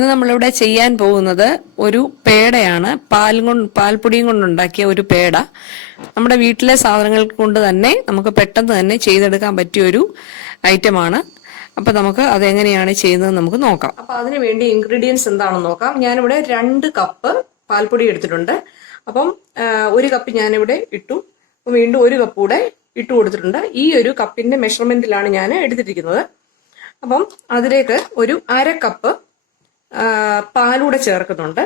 ഇന്ന് നമ്മളിവിടെ ചെയ്യാൻ പോകുന്നത് ഒരു പേടയാണ്. പാൽപ്പൊടിയും കൊണ്ടുണ്ടാക്കിയ ഒരു പേട. നമ്മുടെ വീട്ടിലെ സാധനങ്ങൾ കൊണ്ട് തന്നെ നമുക്ക് പെട്ടെന്ന് തന്നെ ചെയ്തെടുക്കാൻ പറ്റിയ ഒരു ഐറ്റമാണ്. അപ്പൊ നമുക്ക് അതെങ്ങനെയാണ് ചെയ്യുന്നത് നമുക്ക് നോക്കാം. അപ്പൊ അതിന് വേണ്ടി ഇൻഗ്രീഡിയൻസ് എന്താണെന്ന് നോക്കാം. ഞാനിവിടെ 2 കപ്പ് പാൽപ്പൊടി എടുത്തിട്ടുണ്ട്. അപ്പം 1 കപ്പ് ഞാനിവിടെ ഇട്ടു. വീണ്ടും 1 കപ്പ് കൂടെ ഇട്ട് കൊടുത്തിട്ടുണ്ട്. ഈ ഒരു കപ്പിന്റെ മെഷർമെന്റിലാണ് ഞാൻ എടുത്തിരിക്കുന്നത്. അപ്പം അതിലേക്ക് ഒരു 1/2 കപ്പ് പാലൂടെ ചേർക്കുന്നുണ്ട്.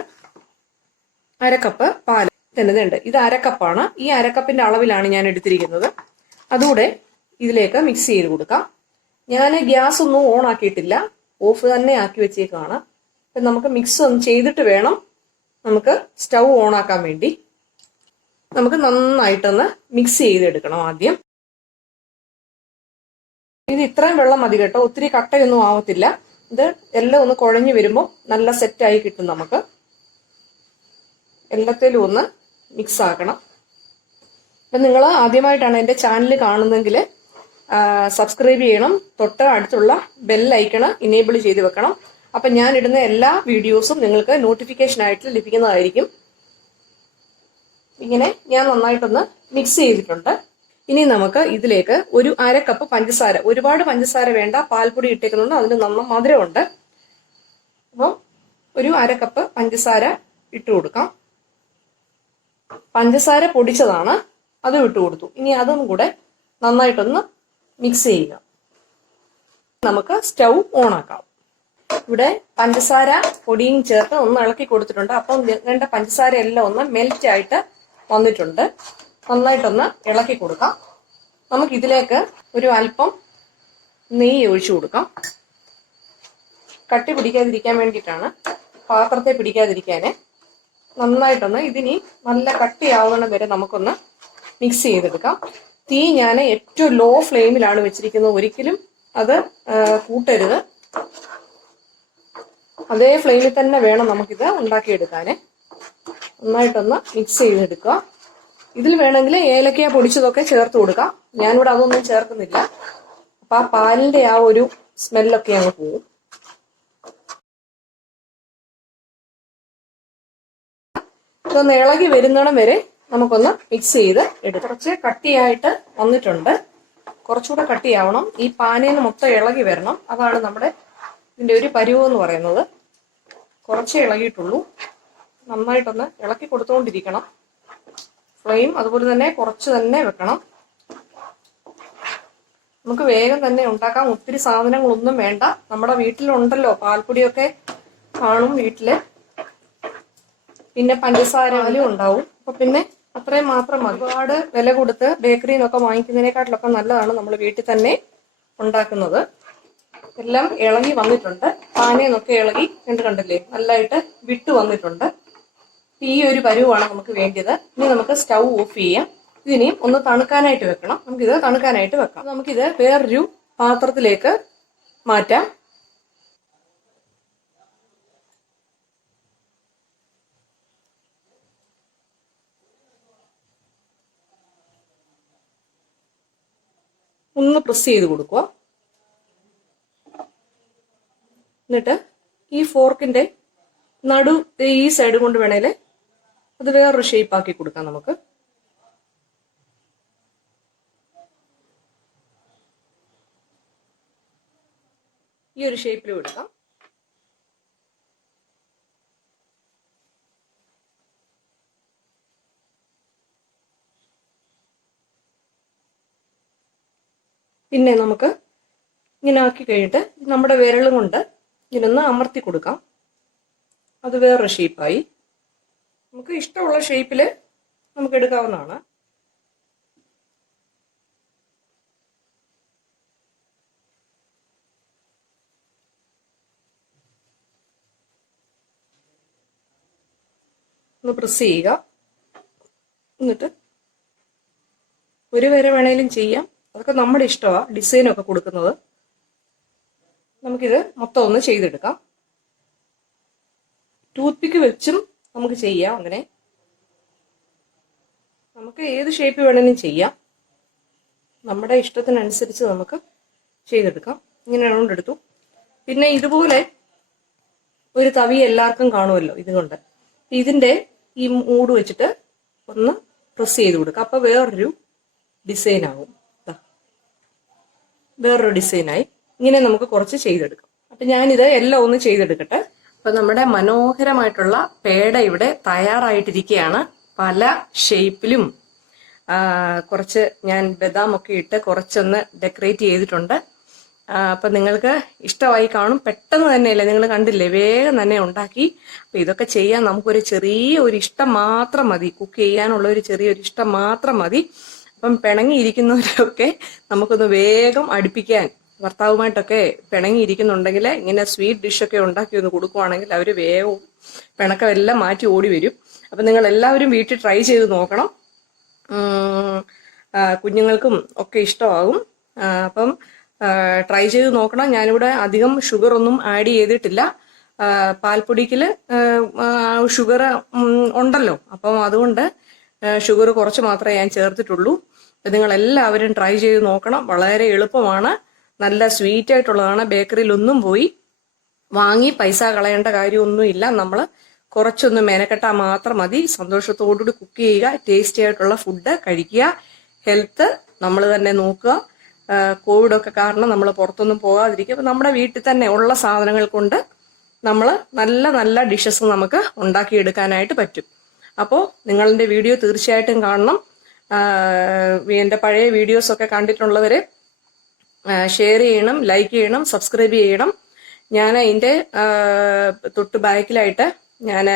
1/2 കപ്പ് പാൽ തന്നെതുണ്ട്. ഇത് 1/2 കപ്പാണ്. ഈ 1/2 കപ്പിന്റെ അളവിലാണ് ഞാൻ എടുത്തിരിക്കുന്നത്. അതുകൂടെ ഇതിലേക്ക് മിക്സ് ചെയ്ത് കൊടുക്കാം. ഞാൻ ഗ്യാസ് ഒന്നും ഓൺ ആക്കിയിട്ടില്ല, ഓഫ് തന്നെ ആക്കി വെച്ചേക്കാണ്. അപ്പം നമുക്ക് മിക്സ് ഒന്ന് ചെയ്തിട്ട് വേണം നമുക്ക് സ്റ്റൗ ഓൺ ആക്കാൻ വേണ്ടി. നമുക്ക് നന്നായിട്ടൊന്ന് മിക്സ് ചെയ്തെടുക്കണം ആദ്യം. ഇത് ഇത്രയും വെള്ളം മതി കേട്ടോ, ഒത്തിരി കട്ടയൊന്നും ആവത്തില്ല. ഇത് എല്ലാം ഒന്ന് കുഴഞ്ഞു വരുമ്പോൾ നല്ല സെറ്റായി കിട്ടും. നമുക്ക് എല്ലാത്തിലും ഒന്ന് മിക്സ് ആക്കണം. അപ്പം നിങ്ങൾ ആദ്യമായിട്ടാണ് എൻ്റെ ചാനൽ കാണുന്നതെങ്കിൽ സബ്സ്ക്രൈബ് ചെയ്യണം. തൊട്ട് അടുത്തുള്ള ബെൽ ഐക്കൺ ഇനേബിൾ ചെയ്ത് വെക്കണം. അപ്പം ഞാൻ ഇടുന്ന എല്ലാ വീഡിയോസും നിങ്ങൾക്ക് നോട്ടിഫിക്കേഷൻ ആയിട്ട് ലഭിക്കുന്നതായിരിക്കും. ഇങ്ങനെ ഞാൻ നന്നായിട്ടൊന്ന് മിക്സ് ചെയ്തിട്ടുണ്ട്. ഇനി നമുക്ക് ഇതിലേക്ക് ഒരു 1/2 കപ്പ് പഞ്ചസാര, ഒരുപാട് പഞ്ചസാര വേണ്ട, പാൽപ്പൊടി ഇട്ടേക്കുന്നുണ്ട്, അതിന് നല്ല മധുരമുണ്ട്. അപ്പം ഒരു 1/2 കപ്പ് പഞ്ചസാര ഇട്ട് കൊടുക്കാം. പഞ്ചസാര പൊടിച്ചതാണ്, അതും ഇട്ട് കൊടുത്തു. ഇനി അതും കൂടെ നന്നായിട്ടൊന്ന് മിക്സ് ചെയ്യുക. നമുക്ക് സ്റ്റൗ ഓൺ ആക്കാം. ഇവിടെ പഞ്ചസാര പൊടിയും ചേർത്ത് ഒന്ന് ഇളക്കി കൊടുത്തിട്ടുണ്ട്. അപ്പം വേണ്ട പഞ്ചസാര എല്ലാം ഒന്ന് മെൽറ്റ് ആയിട്ട് വന്നിട്ടുണ്ട്. നന്നായിട്ടൊന്ന് ഇളക്കി കൊടുക്കാം. നമുക്ക് ഇതിലേക്ക് ഒരു അല്പം നെയ്യ് ഒഴിച്ചു കൊടുക്കാം. കട്ടി പിടിക്കാതിരിക്കാൻ വേണ്ടിയിട്ടാണ്, പാത്രത്തെ പിടിക്കാതിരിക്കാന്. നന്നായിട്ടൊന്ന് ഇതിനി നല്ല കട്ടിയാവുന്ന വരെ നമുക്കൊന്ന് മിക്സ് ചെയ്തെടുക്കാം. തീ ഞാൻ ഏറ്റവും ലോ ഫ്ലെയിമിലാണ് വെച്ചിരിക്കുന്നത്. ഒരിക്കലും അത് കൂട്ടരുത്. അതേ ഫ്ലെയിമിൽ തന്നെ വേണം നമുക്കിത് ഉണ്ടാക്കിയെടുക്കാന്. നന്നായിട്ടൊന്ന് മിക്സ് ചെയ്തെടുക്കുക. ഇതിൽ വേണമെങ്കിൽ ഏലക്ക പൊടിച്ചതൊക്കെ ചേർത്ത് കൊടുക്കാം. ഞാനിവിടെ അതൊന്നും ചേർക്കുന്നില്ല. അപ്പൊ ആ പാലിന്റെ ആ ഒരു സ്മെല്ലൊക്കെ അങ്ങ് പോവും. ഇതൊന്ന് ഇളകി വരുന്നിടം വരെ നമുക്കൊന്ന് മിക്സ് ചെയ്ത് എടുക്കാം. കുറച്ച് കട്ടിയായിട്ട് വന്നിട്ടുണ്ട്, കുറച്ചുകൂടെ കട്ടിയാവണം. ഈ പാനയിൽ മൊത്തം ഇളകി വരണം. അതാണ് നമ്മുടെ ഇതിന്റെ ഒരു പരുവം എന്ന് പറയുന്നത്. കുറച്ചേ ഇളകിയിട്ടുള്ളൂ. നന്നായിട്ടൊന്ന് ഇളക്കി കൊടുത്തുകൊണ്ടിരിക്കണം. ഫ്ലെയിം അതുപോലെ തന്നെ കുറച്ച് തന്നെ വെക്കണം. നമുക്ക് വേഗം തന്നെ ഉണ്ടാക്കാം. ഒത്തിരി സാധനങ്ങളൊന്നും വേണ്ട. നമ്മുടെ വീട്ടിലുണ്ടല്ലോ, പാൽപ്പൊടിയൊക്കെ കാണും വീട്ടില്, പിന്നെ പഞ്ചസാരയും ഉണ്ടാവും. അപ്പൊ പിന്നെ അത്രയും മാത്രം മതി. ഒരുപാട് വില കൊടുത്ത് ബേക്കറിയിൽ നിന്നൊക്കെ വാങ്ങിക്കുന്നതിനെക്കാട്ടിലൊക്കെ നല്ലതാണ് നമ്മൾ വീട്ടിൽ തന്നെ ഉണ്ടാക്കുന്നത്. എല്ലാം ഇളകി വന്നിട്ടുണ്ട്. പാനയെന്നൊക്കെ ഇളകി കണ്ടില്ലേ, നല്ലതായിട്ട് വിട്ടു വന്നിട്ടുണ്ട്. ഈ ഒരു പരുവാണ് നമുക്ക് വേണ്ടത്. ഇനി നമുക്ക് സ്റ്റൗ ഓഫ് ചെയ്യാം. ഇതിനെയും ഒന്ന് തണുക്കാനായിട്ട് വെക്കണം. നമുക്കിത് തണുക്കാനായിട്ട് വെക്കാം. നമുക്കിത് വേറൊരു പാത്രത്തിലേക്ക് മാറ്റാം. ഒന്ന് പ്രസ് ചെയ്ത് കൊടുക്കുക. എന്നിട്ട് ഈ ഫോർക്കിന്റെ നടു ഈ സൈഡ് കൊണ്ട് വേണേല് അത് വേറൊരു ഷേപ്പ് ആക്കി കൊടുക്കാം. നമുക്ക് ഈ ഒരു ഷേപ്പിലും എടുക്കാം. പിന്നെ നമുക്ക് ഇങ്ങനെ ആക്കി കഴിഞ്ഞിട്ട് നമ്മുടെ വിരൽ കൊണ്ട് ഇതിനൊന്ന് അമർത്തി കൊടുക്കാം. അത് വേറൊരു ഷേപ്പായി. നമുക്ക് ഇഷ്ടമുള്ള ഷേപ്പിൽ നമുക്ക് എടുക്കാവുന്നതാണ്. ഒന്ന് പ്രസ് ചെയ്യുക. എന്നിട്ട് ഒരു വര വേണേലും ചെയ്യാം, അതൊക്കെ നമ്മുടെ ഇഷ്ടമാണ്, ഡിസൈനൊക്കെ കൊടുക്കുന്നത്. നമുക്കിത് മൊത്തം ഒന്ന് ചെയ്തെടുക്കാം. ടൂത്ത് പിക്ക് വെച്ചും നമുക്ക് ചെയ്യാം. അങ്ങനെ നമുക്ക് ഏത് ഷേപ്പ് വേണമെങ്കിലും ചെയ്യാം. നമ്മുടെ ഇഷ്ടത്തിനനുസരിച്ച് നമുക്ക് ചെയ്തെടുക്കാം. ഇങ്ങനെ റൗണ്ട് എടുത്തു. പിന്നെ ഇതുപോലെ ഒരു തവി എല്ലാവർക്കും കാണുമല്ലോ ഇതുകൊണ്ട്. ഇതിന്റെ ഈ മൂട് വെച്ചിട്ട് ഒന്ന് പ്രസ് ചെയ്ത് കൊടുക്കുക. അപ്പൊ വേറൊരു ഡിസൈൻ ആകും. വേറൊരു ഡിസൈനായി. ഇങ്ങനെ നമുക്ക് കുറച്ച് ചെയ്തെടുക്കാം. അപ്പൊ ഞാനിത് എല്ലാം ഒന്ന് ചെയ്തെടുക്കട്ടെ. അപ്പൊ നമ്മുടെ മനോഹരമായിട്ടുള്ള പേട ഇവിടെ തയ്യാറായിട്ടിരിക്കുകയാണ്. പല ഷേപ്പിലും കുറച്ച് ഞാൻ ബദാമൊക്കെ ഇട്ട് കുറച്ചൊന്ന് ഡെക്കറേറ്റ് ചെയ്തിട്ടുണ്ട്. അപ്പൊ നിങ്ങൾക്ക് ഇഷ്ടമായി കാണും. പെട്ടെന്ന് തന്നെയല്ലേ, നിങ്ങൾ കണ്ടില്ലേ, വേഗം തന്നെ ഉണ്ടാക്കി. അപ്പൊ ഇതൊക്കെ ചെയ്യാൻ നമുക്കൊരു ചെറിയ ഒരു ഇഷ്ടം മാത്രം മതി. കുക്ക് ചെയ്യാനുള്ള ഒരു ചെറിയൊരു ഇഷ്ടം മാത്രം മതി. അപ്പം പിണങ്ങിയിരിക്കുന്നവരൊക്കെ നമുക്കൊന്ന് വേഗം അടുപ്പിക്കാൻ, ഭർത്താവുമായിട്ടൊക്കെ പിണങ്ങിയിരിക്കുന്നുണ്ടെങ്കിൽ ഇങ്ങനെ സ്വീറ്റ് ഡിഷൊക്കെ ഉണ്ടാക്കി ഒന്ന് കൊടുക്കുവാണെങ്കിൽ അവർ വേഗവും പിണക്കമെല്ലാം മാറ്റി ഓടി വരും. അപ്പം നിങ്ങൾ എല്ലാവരും വീട്ടിൽ ട്രൈ ചെയ്ത് നോക്കണം. കുഞ്ഞുങ്ങൾക്കും ഒക്കെ ഇഷ്ടമാകും. അപ്പം ട്രൈ ചെയ്ത് നോക്കണം. ഞാനിവിടെ അധികം ഷുഗർ ഒന്നും ആഡ് ചെയ്തിട്ടില്ല. പാൽപ്പൊടിക്കല് ഷുഗർ ഉണ്ടല്ലോ, അപ്പം അതുകൊണ്ട് ഷുഗർ കുറച്ച് മാത്രമേ ഞാൻ ചേർത്തിട്ടുള്ളൂ. നിങ്ങൾ എല്ലാവരും ട്രൈ ചെയ്ത് നോക്കണം. വളരെ എളുപ്പമാണ്, നല്ല സ്വീറ്റ് ആയിട്ടുള്ളതാണ്. ബേക്കറിയിലൊന്നും പോയി വാങ്ങി പൈസ കളയേണ്ട കാര്യമൊന്നുമില്ല. നമ്മൾ കുറച്ചൊന്ന് മെനക്കെട്ടാൽ മാത്രം മതി. സന്തോഷത്തോടുകൂടി കുക്ക് ചെയ്യുക, ടേസ്റ്റി ആയിട്ടുള്ള ഫുഡ് കഴിക്കുക, ഹെൽത്ത് നമ്മൾ തന്നെ നോക്കുക. കോവിഡൊക്കെ കാരണം നമ്മൾ പുറത്തൊന്നും പോകാതിരിക്കുക. അപ്പം നമ്മുടെ വീട്ടിൽ തന്നെ ഉള്ള സാധനങ്ങൾ കൊണ്ട് നമ്മൾ നല്ല നല്ല ഡിഷസ് നമുക്ക് ഉണ്ടാക്കിയെടുക്കാനായിട്ട് പറ്റും. അപ്പോൾ നിങ്ങളുടെ വീഡിയോ തീർച്ചയായിട്ടും കാണണം. എൻ്റെ പഴയ വീഡിയോസൊക്കെ കണ്ടിട്ടുള്ളവർ ഷെയർ ചെയ്യണം, ലൈക്ക് ചെയ്യണം, സബ്സ്ക്രൈബ് ചെയ്യണം. ഞാൻ അതിൻ്റെ തൊട്ട് ബാക്കിലായിട്ട് ഞാൻ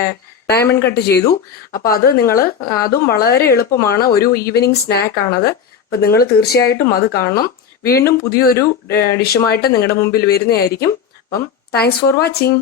ഡയമണ്ട് കട്ട് ചെയ്തു. അപ്പം അത് നിങ്ങൾ, അതും വളരെ എളുപ്പമാണ്. ഒരു ഈവനിങ് സ്നാക്കാണത്. അപ്പം നിങ്ങൾ തീർച്ചയായിട്ടും അത് കാണണം. വീണ്ടും പുതിയൊരു ഡിഷുമായിട്ട് നിങ്ങളുടെ മുമ്പിൽ വരുന്നതായിരിക്കും. അപ്പം താങ്ക്സ് ഫോർ വാച്ചിങ്.